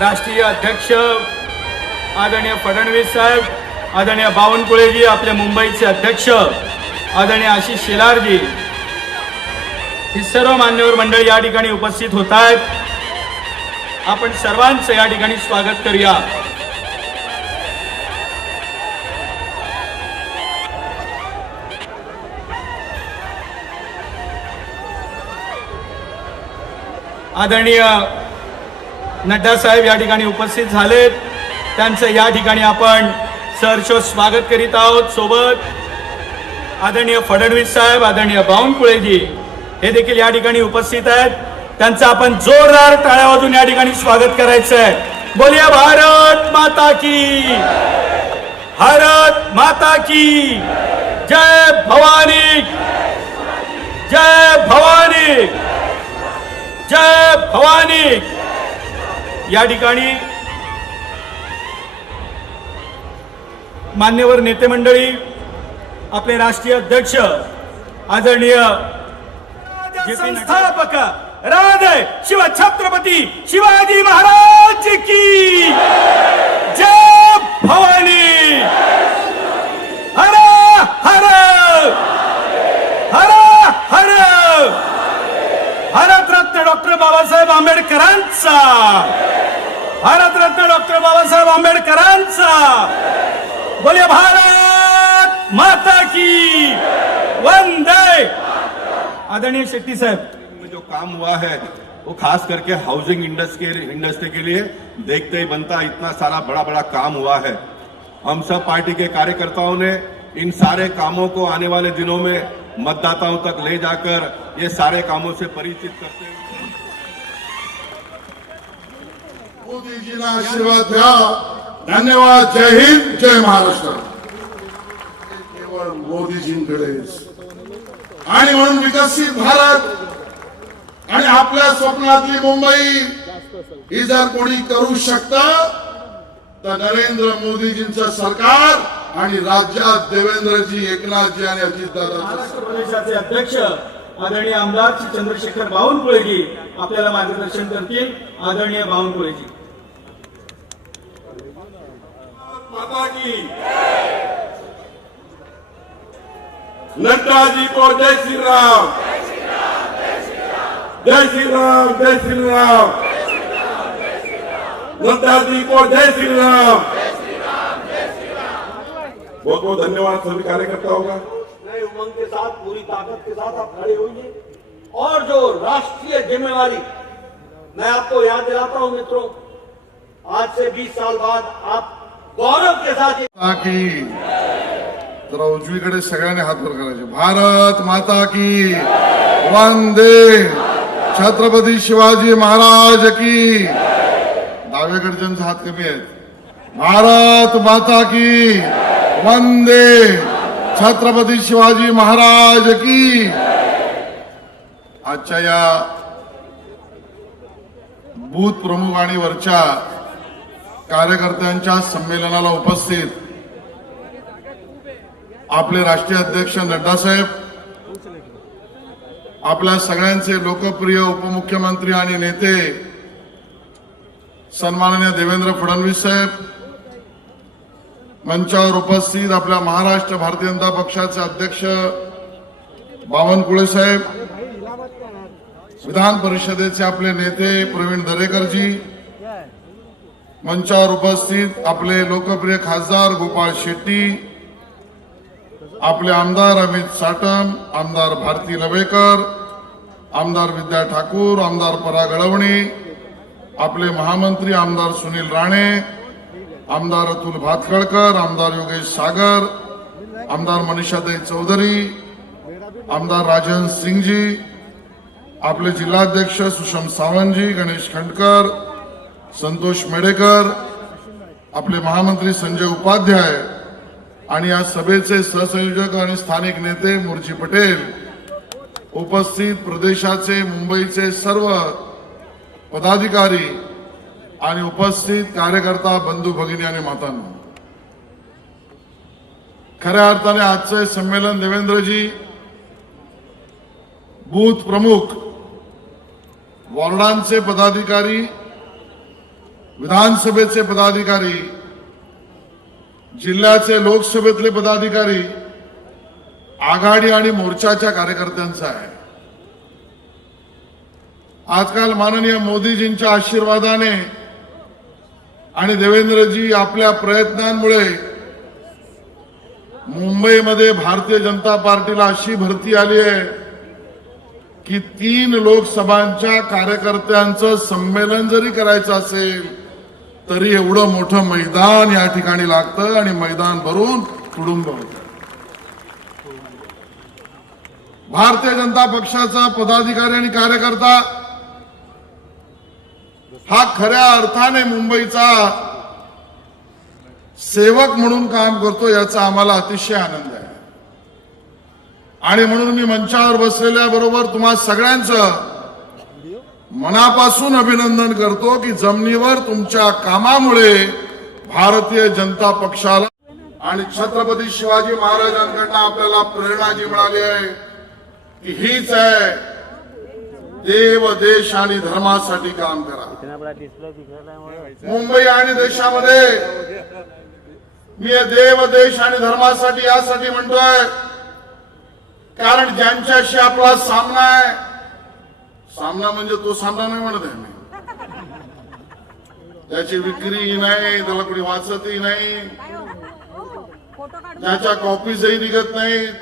राष्ट्रीय अध्यक्ष आदरणीय फडणवीस साहेब, आदरणीय बावनकुळेजी, आपले मुंबईचे अध्यक्ष आदरणीय आशिष शेलारजी, ही सर्व मान्यवर मंडळी या ठिकाणी उपस्थित होत आहेत. आपण सर्वांचं या ठिकाणी स्वागत करूया. आदरणीय नड्डा साहेब या ठिकाणी उपस्थित झालेत. त्यांचं या ठिकाणी आपण सहर्ष स्वागत करीत आहोत. सोबत आदरणीय फडणवीस साहेब, आदरणीय बावनकुळेजी हे देखील या ठिकाणी उपस्थित आहेत. त्यांचं आपण जोरदार टाळ्या वाजवून या ठिकाणी स्वागत करायचं आहे. बोलिए भारत माता की, भारत माता की जय भवानी, जय भवानी, जय भवानी. या ठिकाणी मान्यवर नेते मंडळी, आपले राष्ट्रीय अध्यक्ष आदरणीय संस्थापक राजे शिव छत्रपती शिवाजी महाराज की जय भवानी. हर हर हर हर. भारतरत्न डॉक्टर बाबासाहेब आंबेडकरांचा, भारतरत्न डॉक्टर बाबासाहेब आंबेडकरांचा. बोलिए भारत माता की वंदे. आदरणीय शेट्टी साहब, जो काम हुआ है वो खास करके हाउसिंग इंडस्ट्री के लिए देखते ही बनता, इतना सारा बड़ा बड़ा काम हुआ है. हम सब पार्टी के कार्यकर्ताओं ने इन सारे कामों को आने वाले दिनों में मतदाताओं तक ले जाकर ये सारे कामों से परिचित करते हैं. मोदी जी ने आशीर्वाद द्या. धन्यवाद. जय हिंद, जय महाराष्ट्र. केवळ मोदीजींकडेच. आणि म्हणून विकसित भारत आणि आपल्या स्वप्नातली मुंबई ही जर कोणी करू शकतं तर नरेंद्र मोदीजींचं सरकार आणि राज्यात देवेंद्रजी, एकनाथजी आणि अजितदादा. महाराष्ट्र प्रदेशाचे अध्यक्ष आदरणीय आमदार श्री चंद्रशेखर बावनकुळेजी आपल्याला मार्गदर्शन करतील. आदरणीय बावनकुळेजी. माता की नड्डा जी को जय श्री राम, जय श्री राम, जय श्री राम. नड्डा जी को जय श्री राम. बहुत बहुत धन्यवाद सभी कार्यकर्ताओं का. नए उमंग के साथ, पूरी ताकत के साथ आप खड़े होइए. और जो राष्ट्रीय जिम्मेवारी, मैं आपको याद दिलाता हूं मित्रों, आज से 20 साल बाद आप गौरव के साथ की जरा उजवीकडे सगळ्यांनी हात वर करायचे. भारत माता की वंदे. छत्रपती शिवाजी महाराज की. डावेकडच्यांचे हात कमी आहेत. भारत माता की वंदे. छत्रपती शिवाजी महाराज की. आजच्या या बूथ प्रमुख आणि वरच्या कार्यकर्त्यांच्या संमेलनाला उपस्थित आपले राष्ट्रीय अध्यक्ष नड्डा साहेब, आपल्या सगळ्यांचे लोकप्रिय उपमुख्यमंत्री आणि नेते सन्माननीय देवेंद्र फडणवीस साहेब, मंचावर उपस्थित आपल्या महाराष्ट्र भारतीय जनता पक्षाचे अध्यक्ष बावनकुळे साहेब, विधान परिषदेचे आपले नेते प्रवीण दरेकरजी, मंचावर उपस्थित आपले लोकप्रिय खासदार गोपाळ शेट्टी, आपले आमदार अमित साटम, आमदार भारती नवेकर, आमदार विद्या ठाकूर, आमदार पराग अळवणे, आपले महामंत्री आमदार सुनील राणे, आमदार अतुल भातखळकर, आमदार योगेश सागर, आमदार मनीषाताई चौधरी, आमदार राजन सिंगजी, आपले जिल्हाध्यक्ष सुषम सावंतजी, गणेश खंडकर, संतोष मेडेकर, आपले महामंत्री संजय उपाध्याय आणि या सभेचे सहसंयोजक आणि स्थानिक नेते मुर्जी पटेल, उपस्थित प्रदेशाचे मुंबईचे सर्व पदाधिकारी आणि उपस्थित कार्यकर्ता बंधू भगिनी आणि मातांनो, खऱ्या अर्थाने आजचे संमेलन देवेंद्रजी बूथ प्रमुख, वॉर्डांचे पदाधिकारी विधानसभेचे पदाधिकारी, जिल्ह्याचे लोकसभेतले पदाधिकारी, आघाडी आणि मोर्चाच्या कार्यकर्त्यांचा आहे. आजकाल माननीय मोदीजींच्या आशीर्वादाने आणि देवेंद्रजी आपल्या प्रयत्नांमुळे मुंबईमध्ये भारतीय जनता पार्टीला अशी भरती आली आहे की 3 लोकसभांच्या कार्यकर्त्यांचं संमेलन जरी करायचं असेल तरी एवढं मोठं मैदान या ठिकाणी लागतं आणि मैदान भरून तुडुंब होतं. भारतीय जनता पक्षाचा पदाधिकारी आणि कार्यकर्ता हा खऱ्या अर्थाने मुंबईचा सेवक म्हणून काम करतो याचा आम्हाला अतिशय आनंद आहे. आणि म्हणून मी मंचावर बसलेल्या बरोबर तुम्हा सगळ्यांचं मनापासून अभिनंदन करतो की जमिनीवर तुमच्या कामामुळे भारतीय जनता पक्षाला आणि छत्रपती शिवाजी महाराजांकडून आपल्याला प्रेरणा जी मिळाली आहे की हीच आहे, देव देश आणि धर्मासाठी काम करा. मुंबई आणि देशामध्ये मी देव देश आणि धर्मासाठी यासाठी म्हणतोय कारण ज्यांच्याशी आपला सामना आहे, सामना म्हणजे तो सामना नाही म्हणत आहे मी, त्याची विक्री नाही, त्याला कोणी वाचतही नाही, ज्याच्या कॉपीजही निघत नाहीत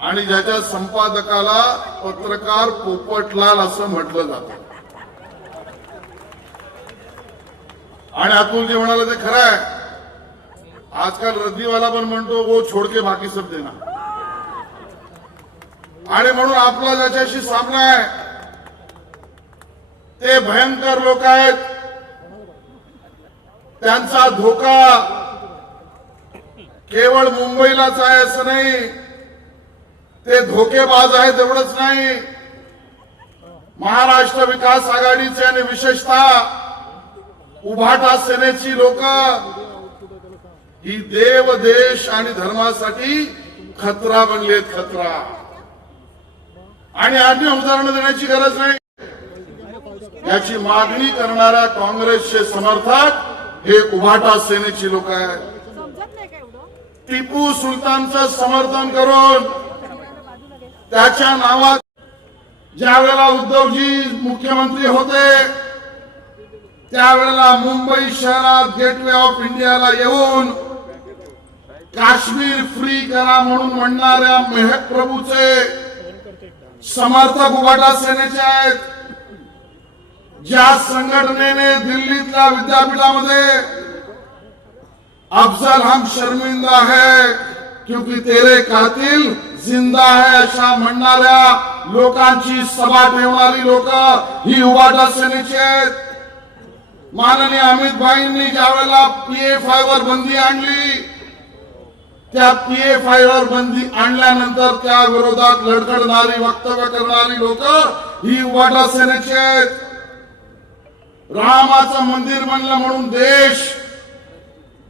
आणि ज्याच्या संपादकाला पत्रकार पोपटलाल असं म्हटलं जातं. आणि अतुलजी म्हणाले ते खरं आहे. आजकाल रद्दीवाला पण म्हणतो वो छोड़ के बाकी सब देना. आणि म्हणून आपला ज्याच्याशी सामना आहे ते भयंकर लोक आहेत. त्यांचा धोका केवळ मुंबईलाच आहे असं नाही, ते धोकेबाज आहेत एवढंच नाही. महाराष्ट्र विकास आघाडीचे आणि विशेषतः उभाटा सेनेची लोक ही देव देश आणि धर्मासाठी खतरा बनलेत, खतरा. आणि अन्य उदाहरणं देण्याची गरज नाही. याची मागणी करणाऱ्या काँग्रेसचे समर्थक हे उभाटा सेनेची लोक आहेत. टिपू सुलतानचं समर्थन करून त्याच्या नावात ज्या वेळेला उद्धवजी मुख्यमंत्री होते त्यावेळेला मुंबई शहरात गेटवे ऑफ इंडियाला येऊन काश्मीर फ्री करा म्हणून म्हणणाऱ्या मेहक प्रभूचे समर्थक उभाटा सेनेचे आहेत. ज्या संघटनेने दिल्लीतल्या विद्यापीठामध्ये अफजल हम शर्मिंदा है क्योंकि तेरे कातिल जिंदा है अशा म्हणणाऱ्या लोकांची सभा ठेवणारी लोक ही उभाटा सेनेची आहेत. माननीय अमित भाईंनी ज्या वेळेला PF वर बंदी आणली त्या PF वर बंदी आणल्यानंतर त्या विरोधात लढकडणारी वक्तव्य करणारी लोक ही उभाटा सेनेची आहेत. रामाचं मंदिर बनलं म्हणून देश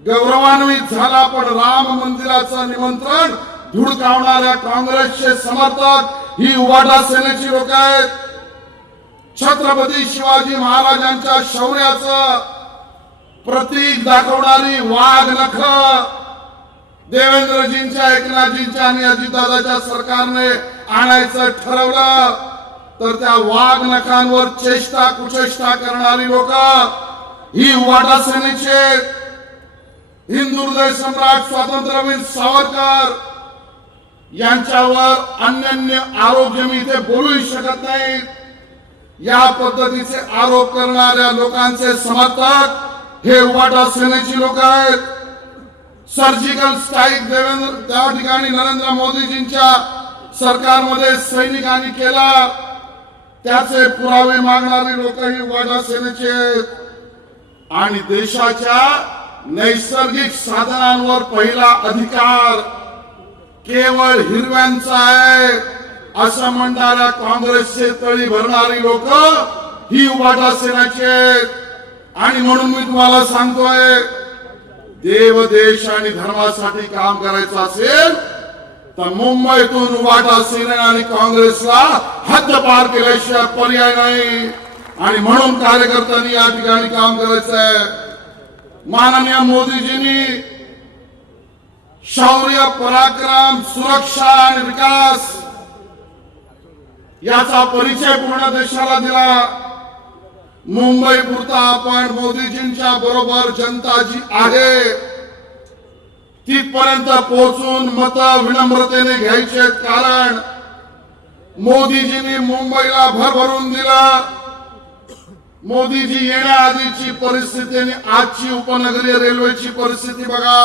गौरवान्वित झाला, पण राम मंदिराचं निमंत्रण धुडकावणाऱ्या काँग्रेसचे समर्थक ही उभाटा सेनेची लोक आहेत. छत्रपती शिवाजी महाराजांच्या शौर्याचं प्रतीक दाखवणारी वाघ नख देवेंद्रजींच्या, एकनाथजींच्या आणि अजितदादाच्या सरकारने आणायचं ठरवलं तर त्या वाघ नखांवर चेष्टा कुचेष्टा करणारी लोक ही उभाटा सेनेचे. हिंदू हृदय सम्राट स्वातंत्र्यवीर सावरकर यांच्यावर अनन्य आरोग्य मी इथे बोलूही शकत नाही. या पद्धतीचे आरोप करणाऱ्या लोकांचे समर्थक हे उभाटा सेनेची लोक आहेत. सर्जिकल स्ट्राईक देवेंद्र त्या ठिकाणी नरेंद्र मोदीजींच्या सरकारमध्ये सैनिकांनी केला त्याचे पुरावे मागणारी लोक ही उभाटा सेनेचे आहेत. आणि देशाच्या नैसर्गिक साधनांवर पहिला अधिकार केवळ हिरव्यांचा आहे असं म्हणणाऱ्या काँग्रेसचे तळी भरणारी लोक ही उभाटा सेनेची आहेत. आणि म्हणून मी तुम्हाला सांगतोय देव देश आणि धर्मासाठी काम करायचं असेल तर मुंबईतून उभाटा सेना आणि काँग्रेसला हद्दपार केल्याशिवाय पर्याय नाही. आणि म्हणून कार्यकर्त्यांनी या ठिकाणी काम करायचं आहे. माननीय मोदीजींनी शौर्य, पराक्रम, सुरक्षा आणि विकास याचा परिचय पूर्ण देशाला दिला. मुंबई पुरता आपण मोदीजींच्या बरोबर जनता जी आहे तिथपर्यंत पोहोचून मत विनम्रतेने घ्यायचे. कारण मोदीजींनी मुंबईला भरभरून दिलं. मोदीजी येण्याआधीची परिस्थिती आणि आजची उपनगरीय रेल्वेची परिस्थिती बघा.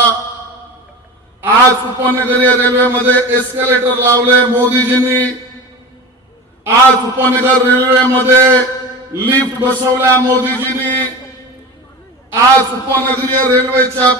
आज उपनगरीय रेल्वेमध्ये एस्केलेटर लावले मोदीजींनी. आज उपनगर रेल्वेमध्ये लिफ्ट बसवल्या मोदीजींनी. आज उपनगरीय रेल्वेच्या